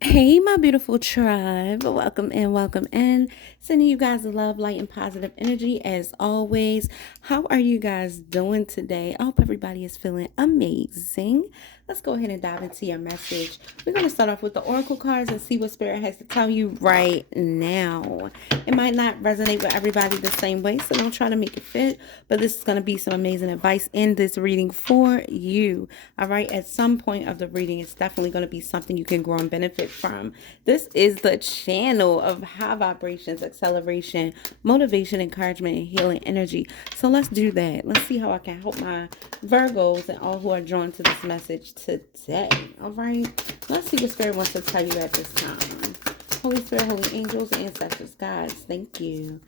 Hey, my beautiful tribe. Welcome in, welcome in. Sending you guys love, light, and positive energy as always. How are you guys doing today? I hope everybody is feeling amazing. Let's go ahead and dive into your message. We're going to start off with the oracle cards and see what Spirit has to tell you right now. It might not resonate with everybody the same way, so don't try to make it fit, but this is going to be some amazing advice in this reading for you. All right, at some point of the reading, it's definitely going to be something you can grow and benefit from. This is the channel of high vibrations, acceleration, motivation, encouragement, and healing energy. So let's do that. Let's see how I can help my Virgos and all who are drawn to this message today. All right, let's see what Spirit wants to tell you at this time. Holy Spirit, holy angels, ancestors, guides, thank you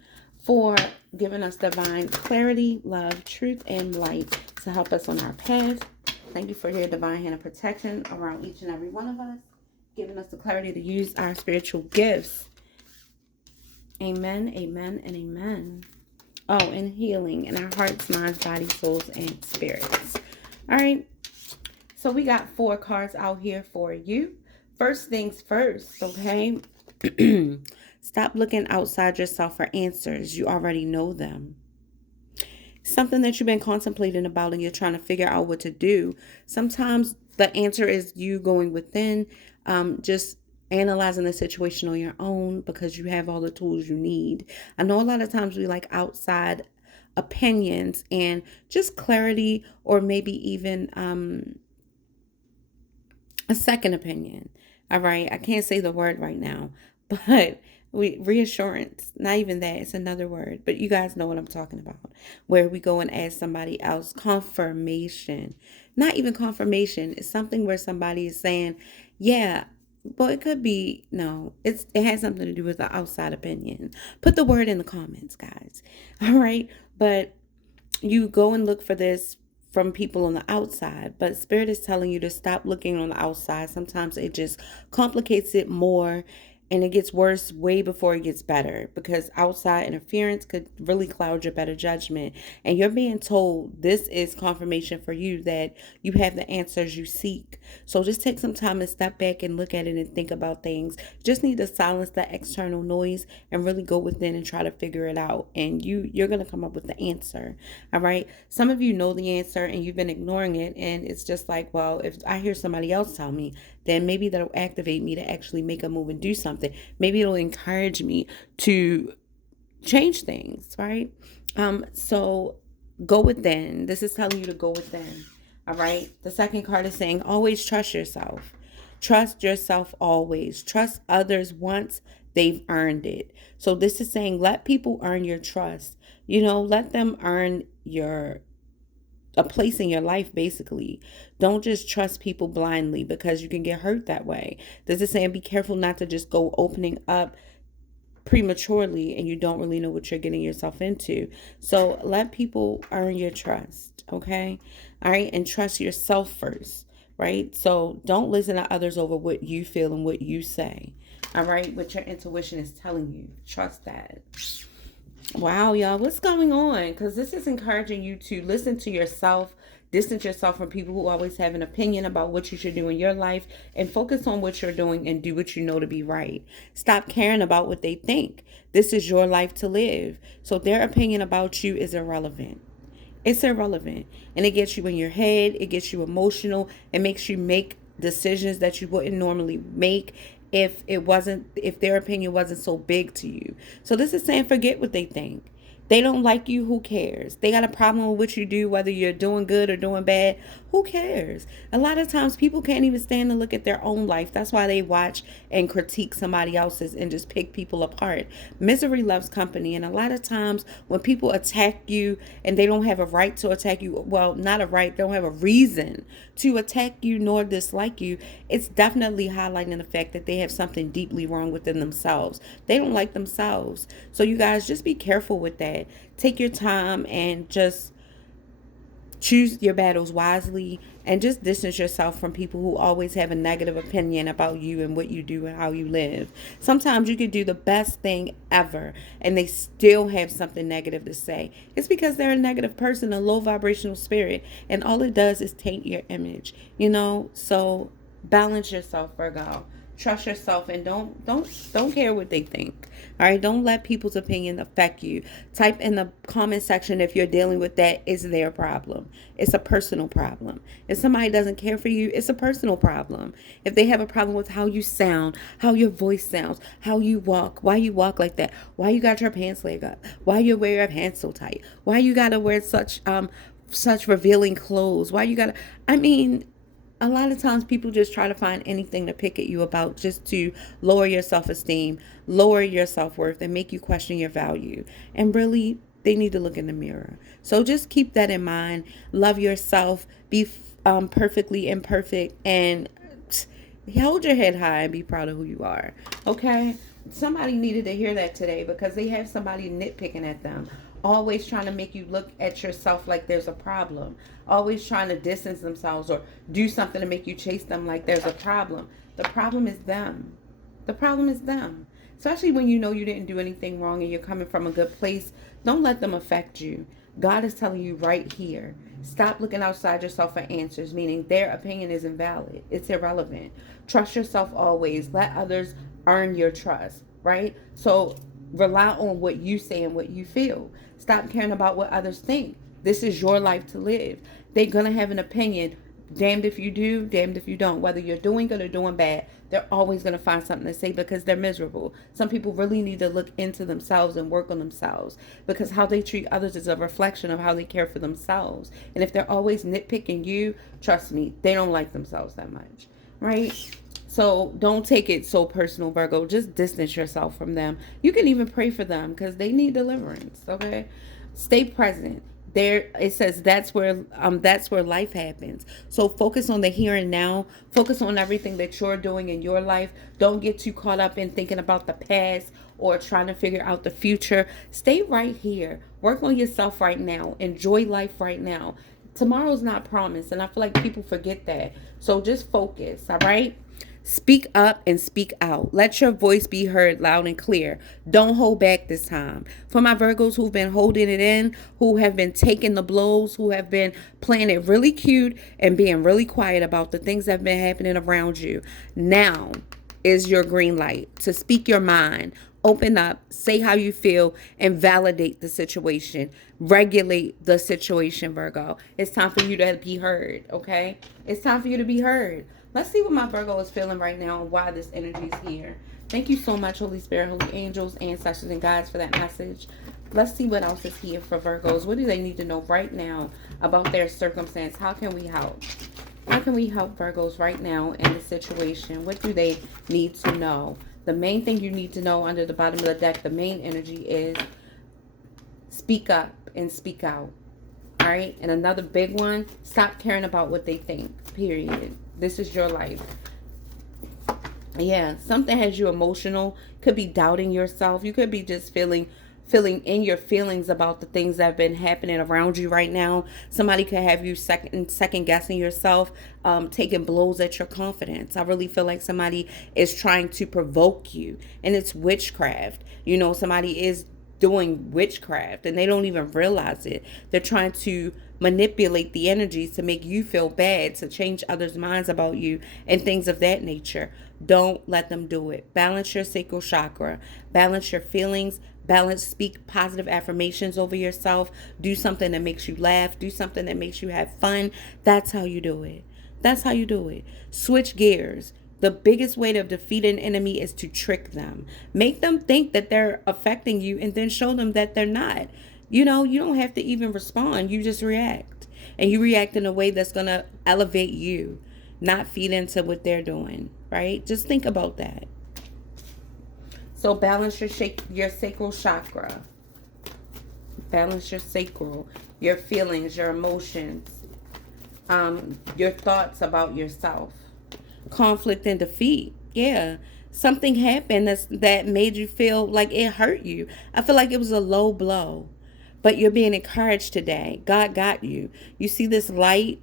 for giving us divine clarity, love, truth, and light to help us on our path. Thank you for your divine hand of protection around each and every one of us, giving us the clarity to use our spiritual gifts. Amen, amen, and amen. Oh, and healing in our hearts, minds, bodies, souls, and spirits. All right. So we got 4 cards out here for you. First things first, okay? Stop looking outside yourself for answers. You already know them. Something that you've been contemplating about and you're trying to figure out what to do. Sometimes the answer is you going within, just analyzing the situation on your own because you have all the tools you need. I know a lot of times we like outside opinions and just clarity, or maybe even a second opinion. All right, I can't say the word right now, but reassurance, not even that, it's another word, but you guys know what I'm talking about, where we go and ask somebody else confirmation. Not even confirmation, it's something where somebody is saying, yeah, well, it could be, no, it has something to do with the outside opinion. Put the word in the comments, guys. All right, but you go and look for this from people on the outside, but Spirit is telling you to stop looking on the outside. Sometimes it just complicates it more, and it gets worse way before it gets better, because outside interference could really cloud your better judgment. And you're being told this is confirmation for you that you have the answers you seek. So just take some time to step back and look at it and think about things. Just need to silence that external noise and really go within and try to figure it out. And you're going to come up with the answer. All right. Some of you know the answer and you've been ignoring it. And it's just like, well, if I hear somebody else tell me, then maybe that'll activate me to actually make a move and do something. Maybe it'll encourage me to change things, right? So go within. This is telling you to go within. All right. The second card is saying always trust yourself. Trust yourself always. Trust others once they've earned it. So this is saying let people earn your trust. Let them earn your a place in your life, basically. Don't just trust people blindly, because you can get hurt that way. This is saying be careful not to just go opening up prematurely and you don't really know what you're getting yourself into. So let people earn your trust, okay? All right, and trust yourself first, right? So don't listen to others over what you feel and what you say. All right, what your intuition is telling you. Trust that. Wow, y'all, what's going on? Because this is encouraging you to listen to yourself, distance yourself from people who always have an opinion about what you should do in your life, and focus on what you're doing and do what you know to be right. Stop caring about what they think. This is your life to live. So their opinion about you is irrelevant. It's irrelevant. And it gets you in your head, it gets you emotional, it makes you make decisions that you wouldn't normally make if their opinion wasn't so big to you. So this is saying forget what they think. They don't like you, who cares? They got a problem with what you do, whether you're doing good or doing bad, who cares? A lot of times people can't even stand to look at their own life. That's why they watch and critique somebody else's and just pick people apart. Misery loves company. And a lot of times when people attack you and they don't have a right to attack you, well, not a right, they don't have a reason to attack you nor dislike you, it's definitely highlighting the fact that they have something deeply wrong within themselves. They don't like themselves. So you guys just be careful with that. Take your time and just choose your battles wisely, and just distance yourself from people who always have a negative opinion about you and what you do and how you live. Sometimes you could do the best thing ever and they still have something negative to say. It's because they're a negative person, a low vibrational spirit, and all it does is taint your image. So balance yourself, Virgo. Trust yourself and don't care what they think. All right, don't let people's opinion affect you. Type in the comment section if you're dealing with that. It's their problem. It's a personal problem. If somebody doesn't care for you, it's a personal problem. If they have a problem with how you sound, how your voice sounds, how you walk, why you walk like that, why you got your pants leg up, why you wear your pants so tight, why you gotta wear such revealing clothes, why you gotta, I mean, a lot of times people just try to find anything to pick at you about just to lower your self-esteem, lower your self-worth, and make you question your value. And really, they need to look in the mirror. So just keep that in mind. Love yourself. Be perfectly imperfect, and hold your head high and be proud of who you are. Okay? Somebody needed to hear that today because they have somebody nitpicking at them. Always trying to make you look at yourself like there's a problem. Always trying to distance themselves or do something to make you chase them like there's a problem. The problem is them. The problem is them. Especially when you know you didn't do anything wrong and you're coming from a good place. Don't let them affect you. God is telling you right here. Stop looking outside yourself for answers, meaning their opinion is invalid. It's irrelevant. Trust yourself always. Let others earn your trust, right? So rely on what you say and what you feel. Stop caring about what others think. This is your life to live. They're going to have an opinion. Damned if you do, damned if you don't. Whether you're doing good or doing bad, they're always going to find something to say because they're miserable. Some people really need to look into themselves and work on themselves because how they treat others is a reflection of how they care for themselves. And if they're always nitpicking you, trust me, they don't like themselves that much, right? So don't take it so personal, Virgo. Just distance yourself from them. You can even pray for them because they need deliverance, okay? Stay present. There it says that's where life happens. So focus on the here and now. Focus on everything that you're doing in your life. Don't get too caught up in thinking about the past or trying to figure out the future. Stay right here. Work on yourself right now. Enjoy life right now. Tomorrow's not promised, and I feel like people forget that. So just focus, all right? Speak up and speak out. Let your voice be heard loud and clear. Don't hold back this time. For my Virgos who've been holding it in, who have been taking the blows, who have been playing it really cute and being really quiet about the things that have been happening around you, now is your green light to speak your mind. Open up, say how you feel, and validate the situation. Regulate the situation, Virgo. It's time for you to be heard, okay? It's time for you to be heard. Let's see what my Virgo is feeling right now and why this energy is here. Thank you so much, Holy Spirit, Holy Angels, Ancestors, and Guides for that message. Let's see what else is here for Virgos. What do they need to know right now about their circumstance? How can we help? How can we help Virgos right now in the situation? What do they need to know? The main thing you need to know under the bottom of the deck, the main energy is speak up and speak out. All right? And another big one, stop caring about what they think, period. This is your life. Yeah, something has you emotional. Could be doubting yourself. You could be just feeling in your feelings about the things that have been happening around you right now. Somebody could have you second guessing yourself, taking blows at your confidence. I really feel like somebody is trying to provoke you, and it's witchcraft. You know, somebody is doing witchcraft and they don't even realize it. They're trying to manipulate the energies to make you feel bad, to change others' minds about you and things of that nature. Don't let them do it. Balance your sacral chakra. Balance your feelings. Balance, speak positive affirmations over yourself. Do something that makes you laugh. Do something that makes you have fun. That's how you do it. That's how you do it. Switch gears. The biggest way to defeat an enemy is to trick them. Make them think that they're affecting you and then show them that they're not. You know, you don't have to even respond. You just react. And you react in a way that's going to elevate you, not feed into what they're doing, right? Just think about that. So balance your sacral chakra. Balance your sacral, your feelings, your emotions, your thoughts about yourself. Conflict and defeat. Yeah. Something happened that made you feel like it hurt you. I feel like it was a low blow. But you're being encouraged today. God got you. You see this light?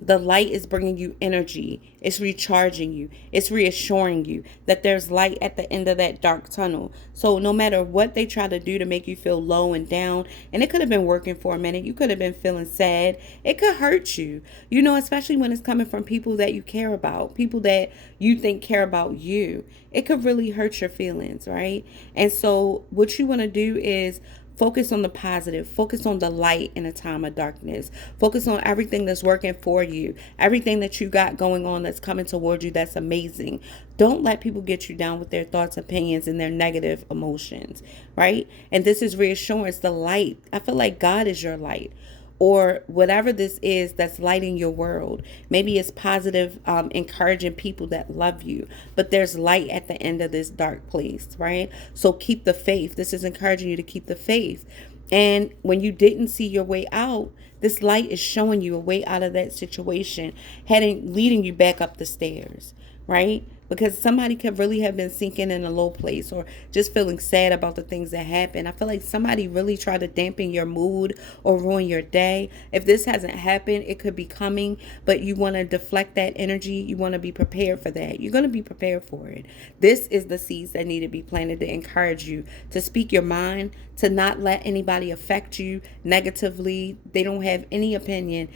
The light is bringing you energy. It's recharging you. It's reassuring you that there's light at the end of that dark tunnel. So no matter what they try to do to make you feel low and down, and it could have been working for a minute, you could have been feeling sad. It could hurt you, especially when it's coming from people that you care about, people that you think care about you. It could really hurt your feelings, right? And so what you want to do is focus on the positive. Focus on the light in a time of darkness. Focus on everything that's working for you. Everything that you got going on that's coming toward you that's amazing. Don't let people get you down with their thoughts, opinions, and their negative emotions, right? And this is reassurance, the light. I feel like God is your light, or whatever this is that's lighting your world. Maybe it's positive, encouraging people that love you, but there's light at the end of this dark place, right? So keep the faith. This is encouraging you to keep the faith. And when you didn't see your way out, this light is showing you a way out of that situation, leading you back up the stairs, right? Because somebody could really have been sinking in a low place or just feeling sad about the things that happen. I feel like somebody really tried to dampen your mood or ruin your day. If this hasn't happened, it could be coming, but you want to deflect that energy. You want to be prepared for that. You're going to be prepared for it. This is the seeds that need to be planted to encourage you to speak your mind, to not let anybody affect you negatively. They don't have any opinion.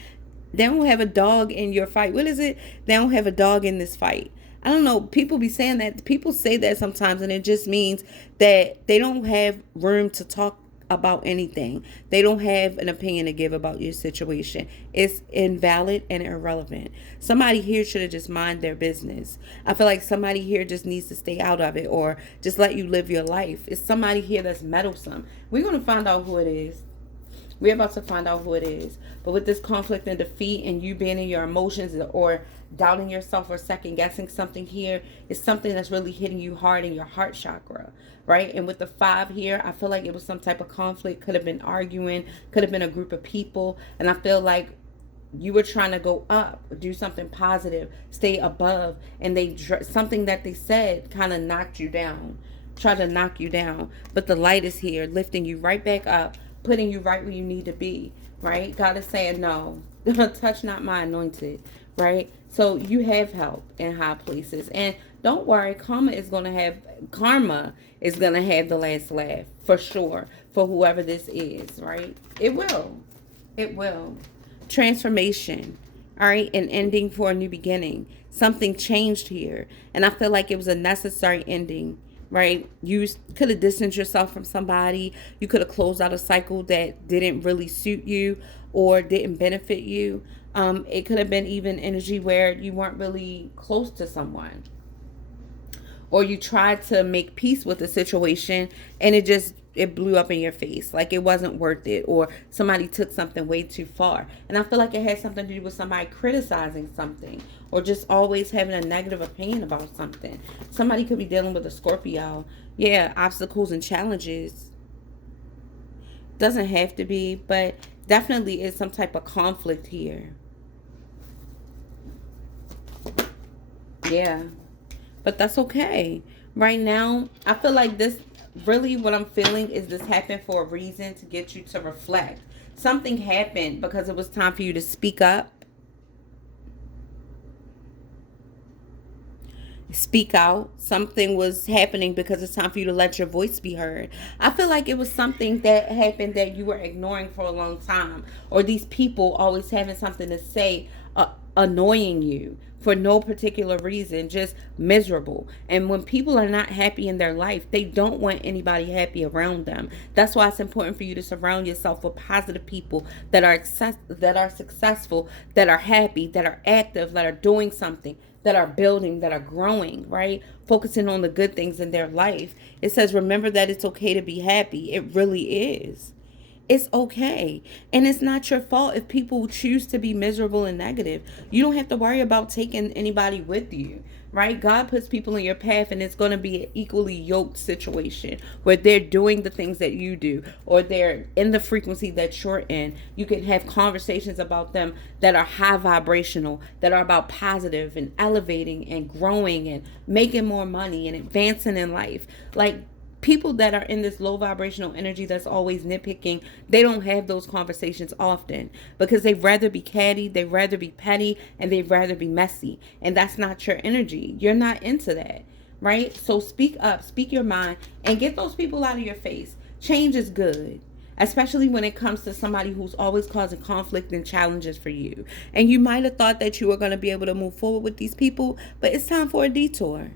They don't have a dog in your fight. What is it? They don't have a dog in this fight. I don't know. People be saying that. People say that sometimes, and it just means that they don't have room to talk about anything. They don't have an opinion to give about your situation. It's invalid and irrelevant. Somebody here should have just mind their business. I feel like somebody here just needs to stay out of it or just let you live your life. It's somebody here that's meddlesome. We're going to find out who it is. We're about to find out who it is. But with this conflict and defeat and you being in your emotions or doubting yourself or second guessing something here, it's something that's really hitting you hard in your heart chakra, right? And with the 5 here, I feel like it was some type of conflict. Could have been arguing, could have been a group of people. And I feel like you were trying to go up, do something positive, stay above. And something that they said kind of knocked you down, tried to knock you down. But the light is here, lifting you right back up, putting you right where you need to be, right? God is saying, no, touch not my anointed, right? So you have help in high places. And don't worry, karma is going to have the last laugh for sure for whoever this is, right? It will. It will. Transformation, all right? An ending for a new beginning. Something changed here. And I feel like it was a necessary ending, right? You could have distanced yourself from somebody. You could have closed out a cycle that didn't really suit you or didn't benefit you. It could have been even energy where you weren't really close to someone, or you tried to make peace with the situation and it blew up in your face, like it wasn't worth it, or somebody took something way too far. And I feel like it had something to do with somebody criticizing something or just always having a negative opinion about something. Somebody could be dealing with a Scorpio. Yeah, obstacles and challenges. Doesn't have to be, but definitely is some type of conflict here. Yeah, but that's okay. Right now, I feel like this, really what I'm feeling is this happened for a reason, to get you to reflect. Something happened because it was time for you to speak up. Speak out. Something was happening because it's time for you to let your voice be heard. I feel like it was something that happened that you were ignoring for a long time, or these people always having something to say, annoying you for no particular reason, just miserable. And when people are not happy in their life, they don't want anybody happy around them. That's why it's important for you to surround yourself with positive people that are successful, that are happy, that are active, that are doing something, that are building, that are growing, right? Focusing on the good things in their life. It says, remember that it's okay to be happy. It really is. It's okay. And it's not your fault if people choose to be miserable and negative. You don't have to worry about taking anybody with you, right? God puts people in your path, and it's going to be an equally yoked situation where they're doing the things that you do, or they're in the frequency that you're in. You can have conversations about them that are high vibrational, that are about positive and elevating and growing and making more money and advancing in life. Like, People that are in this low vibrational energy that's always nitpicking, they don't have those conversations often because they'd rather be catty, they'd rather be petty, and they'd rather be messy. And that's not your energy. You're not into that, right? So speak up, speak your mind, and get those people out of your face. Change is good, especially when it comes to somebody who's always causing conflict and challenges for you. And you might have thought that you were going to be able to move forward with these people, but it's time for a detour.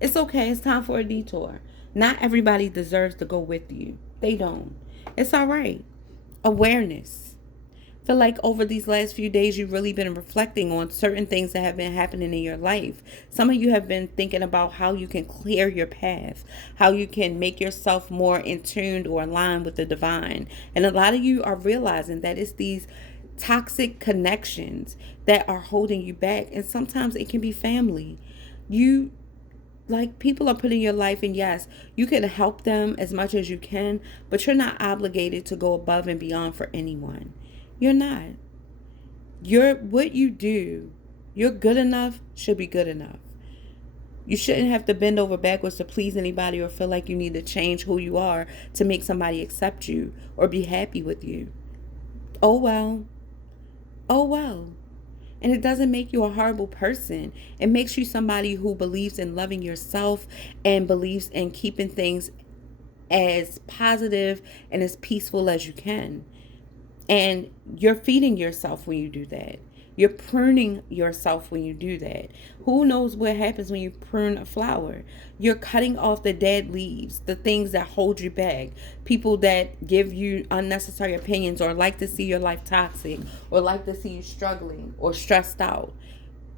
It's okay. It's time for a detour. Not everybody deserves to go with you. They don't. It's all right. Awareness. I feel like over these last few days, you've really been reflecting on certain things that have been happening in your life. Some of you have been thinking about how you can clear your path, how you can make yourself more in tune or aligned with the divine. And a lot of you are realizing that it's these toxic connections that are holding you back. And sometimes it can be family. People are put in your life, and yes, you can help them as much as you can, but you're not obligated to go above and beyond for anyone. You're not. What you do, you're good enough, should be good enough. You shouldn't have to bend over backwards to please anybody or feel like you need to change who you are to make somebody accept you or be happy with you. Oh well. Oh well. And it doesn't make you a horrible person. It makes you somebody who believes in loving yourself and believes in keeping things as positive and as peaceful as you can. And you're feeding yourself when you do that. You're pruning yourself when you do that. Who knows what happens when you prune a flower? You're cutting off the dead leaves, the things that hold you back, people that give you unnecessary opinions or like to see your life toxic or like to see you struggling or stressed out.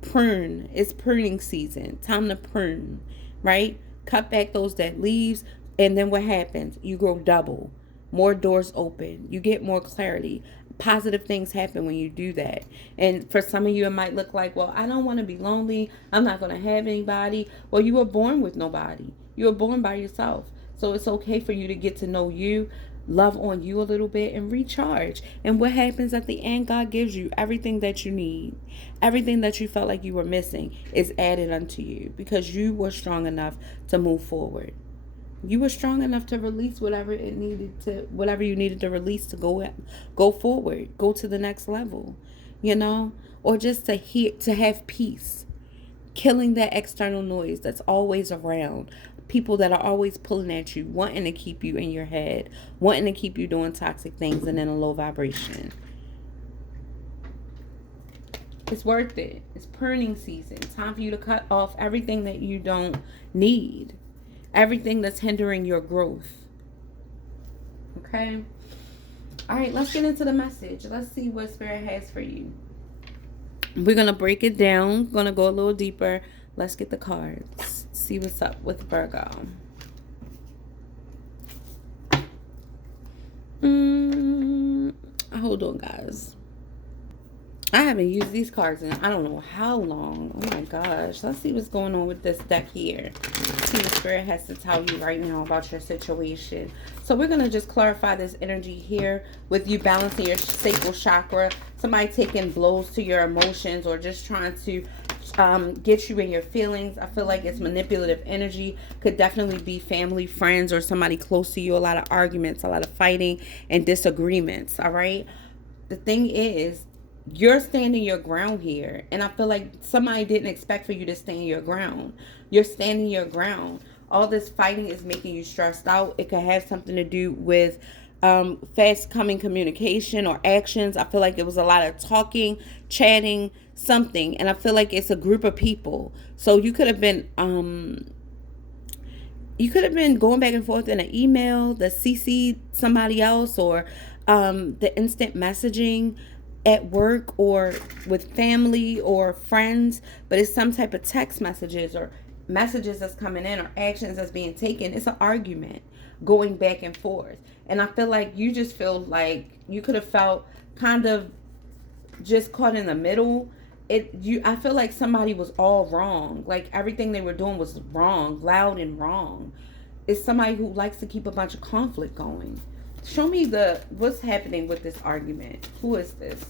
Prune. It's pruning season. Time to prune, right? Cut back those dead leaves, and then what happens? You grow double. More doors open. You get more clarity. Positive things happen when you do that. And for some of you, it might look like, well, I don't want to be lonely. I'm not going to have anybody. Well, you were born with nobody. You were born by yourself. So it's okay for you to get to know you, love on you a little bit, and recharge. And what happens at the end, God gives you everything that you need. Everything that you felt like you were missing is added unto you because you were strong enough to move forward. You were strong enough to release whatever you needed to release to go forward, go to the next level, or just to have peace, killing that external noise that's always around, people that are always pulling at you, wanting to keep you in your head, wanting to keep you doing toxic things and in a low vibration. It's worth it. It's pruning season. Time for you to cut off everything that you don't need. Everything that's hindering your growth. Okay? All right, let's get into the message. Let's see what Spirit has for you. We're going to break it down. Going to go a little deeper. Let's get the cards. See what's up with Virgo. Hold on, guys. I haven't used these cards in I don't know how long. Oh my gosh. Let's see what's going on with this deck here. See what Spirit has to tell you right now about your situation. So we're going to just clarify this energy here with you balancing your sacral chakra. Somebody taking blows to your emotions or just trying to get you in your feelings. I feel like it's manipulative energy. Could definitely be family, friends, or somebody close to you. A lot of arguments, a lot of fighting and disagreements. All right. The thing is, you're standing your ground here. And I feel like somebody didn't expect for you to stand your ground. You're standing your ground. All this fighting is making you stressed out. It could have something to do with fast coming communication or actions. I feel like it was a lot of talking, chatting, something. And I feel like it's a group of people. So you could have been going back and forth in an email, the CC somebody else, or the instant messaging at work or with family or friends, but it's some type of text messages or messages that's coming in or actions that's being taken. It's an argument going back and forth. And I feel like you just feel like you could have felt kind of just caught in the middle. I feel like somebody was all wrong. Like everything they were doing was wrong, loud and wrong. It's somebody who likes to keep a bunch of conflict going. Show me what's happening with this argument. Who is this?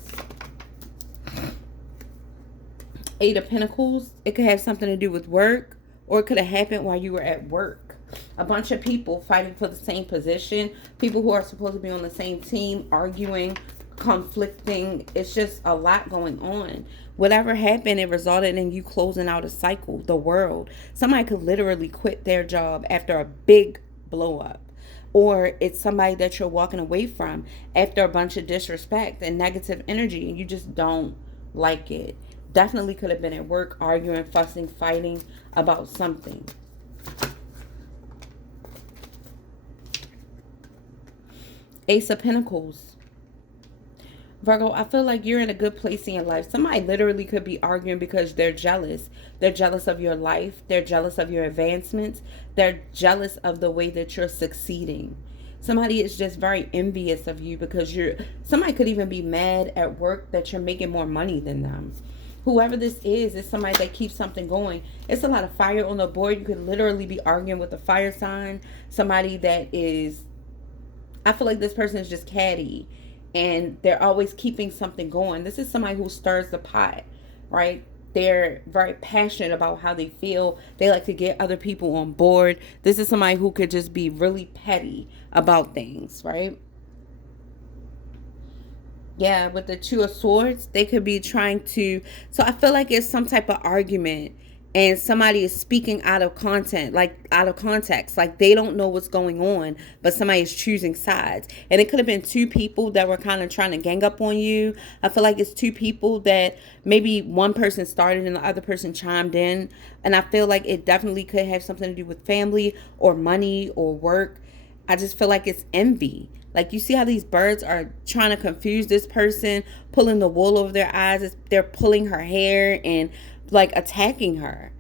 Eight of Pentacles. It could have something to do with work, or it could have happened while you were at work. A bunch of people fighting for the same position. People who are supposed to be on the same team arguing, conflicting. It's just a lot going on. Whatever happened, it resulted in you closing out a cycle. The world. Somebody could literally quit their job after a big blow up. Or it's somebody that you're walking away from after a bunch of disrespect and negative energy, and you just don't like it. Definitely could have been at work, arguing, fussing, fighting about something. Ace of Pentacles. Virgo, I feel like you're in a good place in your life. Somebody literally could be arguing because they're jealous. They're jealous of your life. They're jealous of your advancements. They're jealous of the way that you're succeeding. Somebody is just very envious of you because somebody could even be mad at work that you're making more money than them. Whoever this is somebody that keeps something going. It's a lot of fire on the board. You could literally be arguing with a fire sign. Somebody that is, I feel like this person is just catty and they're always keeping something going. This is somebody who stirs the pot, right? They're very passionate about how they feel. They like to get other people on board. This is somebody who could just be really petty about things, right? Yeah, with the Two of Swords, they could be trying to... So I feel like it's some type of argument and somebody is speaking out of content, like out of context, like they don't know what's going on, but somebody is choosing sides. And it could have been two people that were kind of trying to gang up on you. I feel like it's two people that maybe one person started and the other person chimed in. And I feel like it definitely could have something to do with family or money or work. I just feel like it's envy. Like, you see how these birds are trying to confuse this person, pulling the wool over their eyes. They're pulling her hair and like attacking her.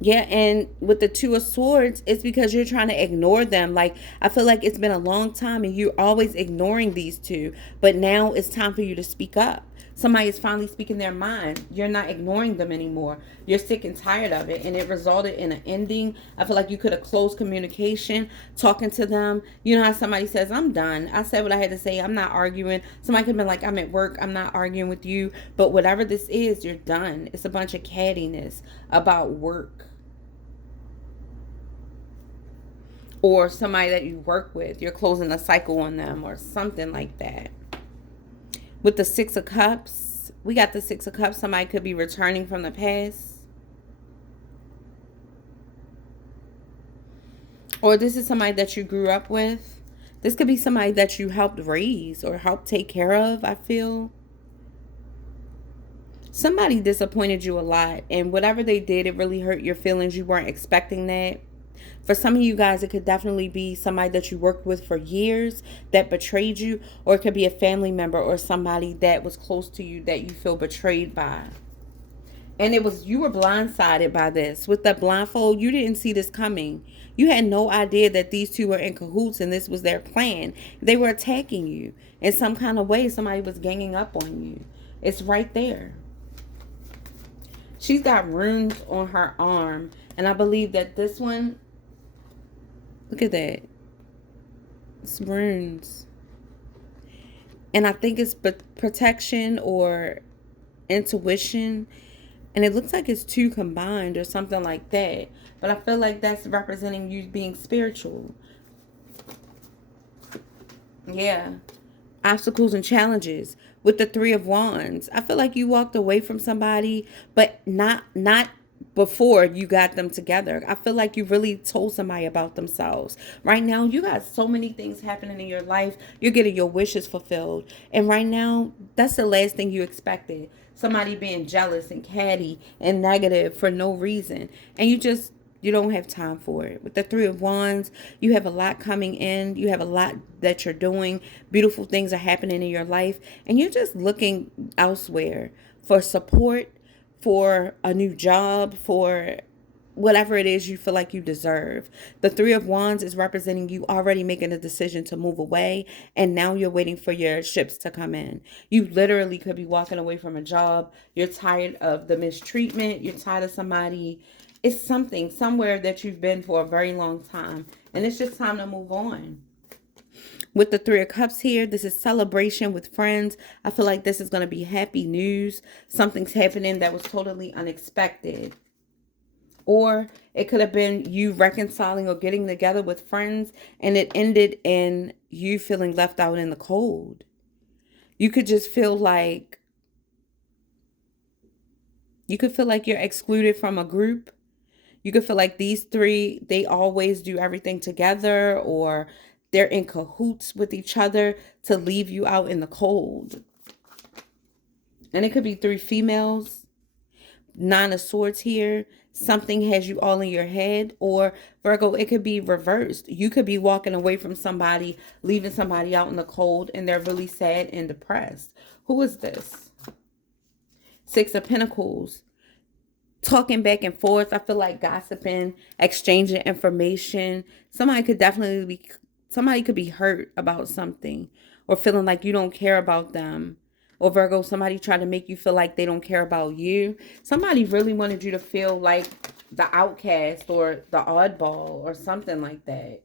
Yeah, and with the Two of Swords, it's because you're trying to ignore them. Like, I feel like it's been a long time and you're always ignoring these two. But now it's time for you to speak up. Somebody is finally speaking their mind. You're not ignoring them anymore. You're sick and tired of it. And it resulted in an ending. I feel like you could have closed communication, talking to them. You know how somebody says, I'm done. I said what I had to say. I'm not arguing. Somebody could have been like, I'm at work. I'm not arguing with you. But whatever this is, you're done. It's a bunch of cattiness about work. Or somebody that you work with. You're closing a cycle on them or something like that. With the Six of Cups, we got the Six of Cups. Somebody could be returning from the past. Or this is somebody that you grew up with. This could be somebody that you helped raise or helped take care of, I feel. Somebody disappointed you a lot. And whatever they did, it really hurt your feelings. You weren't expecting that. For some of you guys, it could definitely be somebody that you worked with for years that betrayed you, or it could be a family member or somebody that was close to you that you feel betrayed by. And you were blindsided by this. With the blindfold, you didn't see this coming. You had no idea that these two were in cahoots and this was their plan. They were attacking you in some kind of way. Somebody was ganging up on you. It's right there. She's got runes on her arm. And I believe that this one... Look at that. It's runes. And I think it's protection or intuition. And it looks like it's two combined or something like that. But I feel like that's representing you being spiritual. Yeah. Obstacles and challenges. With the Three of Wands, I feel like you walked away from somebody, but not before you got them together. I feel like you really told somebody about themselves. Right now, you got so many things happening in your life. You're getting your wishes fulfilled. And right now, that's the last thing you expected. Somebody being jealous and catty and negative for no reason. And you don't have time for it. With the Three of Wands, you have a lot coming in. You have a lot that you're doing. Beautiful things are happening in your life. And you're just looking elsewhere for support, for a new job, for whatever it is you feel like you deserve. The Three of Wands is representing you already making a decision to move away, and now you're waiting for your ships to come in. You literally could be walking away from a job. You're tired of the mistreatment. You're tired of somebody. It's something, somewhere that you've been for a very long time, and it's just time to move on. With the Three of Cups here, this is celebration with friends. I feel like this is going to be happy news. Something's happening that was totally unexpected. Or it could have been you reconciling or getting together with friends and it ended in you feeling left out in the cold. You could just feel like you're excluded from a group. You could feel like these three, they always do everything together, or they're in cahoots with each other to leave you out in the cold. And it could be three females. Nine of Swords here. Something has you all in your head. Or Virgo, it could be reversed. You could be walking away from somebody, leaving somebody out in the cold, and they're really sad and depressed. Who is this? Six of Pentacles. Talking back and forth. I feel like gossiping, exchanging information. Somebody could be hurt about something, or feeling like you don't care about them. Or Virgo, somebody tried to make you feel like they don't care about you. Somebody really wanted you to feel like the outcast or the oddball or something like that.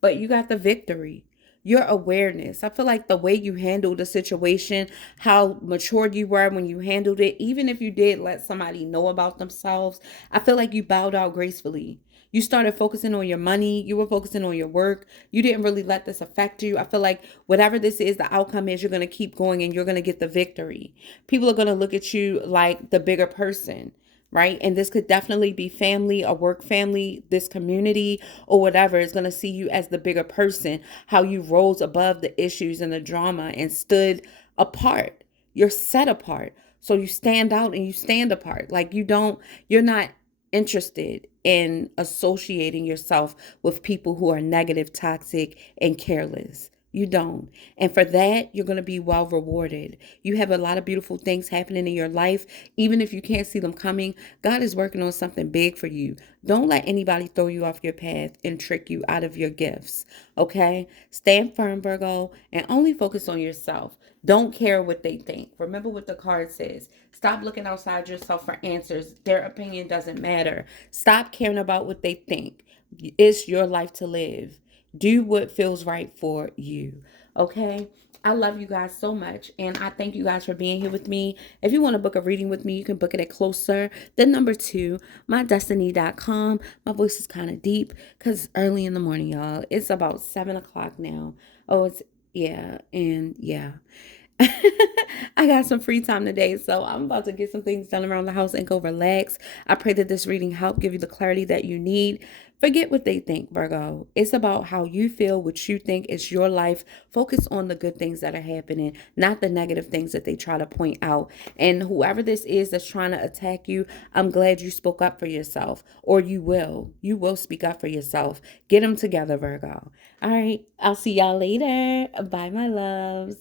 But you got the victory. Your awareness. I feel like the way you handled the situation, how mature you were when you handled it, even if you did let somebody know about themselves, I feel like you bowed out gracefully. You started focusing on your money. You were focusing on your work. You didn't really let this affect you. I feel like whatever this is, the outcome is you're going to keep going and you're going to get the victory. People are going to look at you like the bigger person, right? And this could definitely be family, a work family, this community, or whatever is going to see you as the bigger person, how you rose above the issues and the drama and stood apart. You're set apart. So you stand out and you stand apart. Like you're not interested in associating yourself with people who are negative, toxic, and careless. You don't. And for that, you're going to be well rewarded. You have a lot of beautiful things happening in your life. Even if you can't see them coming, God is working on something big for you. Don't let anybody throw you off your path and trick you out of your gifts. Okay? Stand firm, Virgo, and only focus on yourself. Don't care what they think. Remember what the card says. Stop looking outside yourself for answers. Their opinion doesn't matter. Stop caring about what they think. It's your life to live. Do what feels right for you. Okay? I love you guys so much. And I thank you guys for being here with me. If you want to book a reading with me, you can book it at closer, the number 2, mydestiny.com. My voice is kind of deep because early in the morning, y'all. It's about 7 o'clock now. Oh, yeah. And yeah. I got some free time today, so I'm about to get some things done around the house and go relax. I pray that this reading helped give you the clarity that you need. Forget what they think, Virgo. It's about how you feel, what you think is your life. Focus on the good things that are happening, not the negative things that they try to point out. And whoever this is that's trying to attack you, I'm glad you spoke up for yourself, or you will. You will speak up for yourself. Get them together, Virgo. All right, I'll see y'all later. Bye, my loves.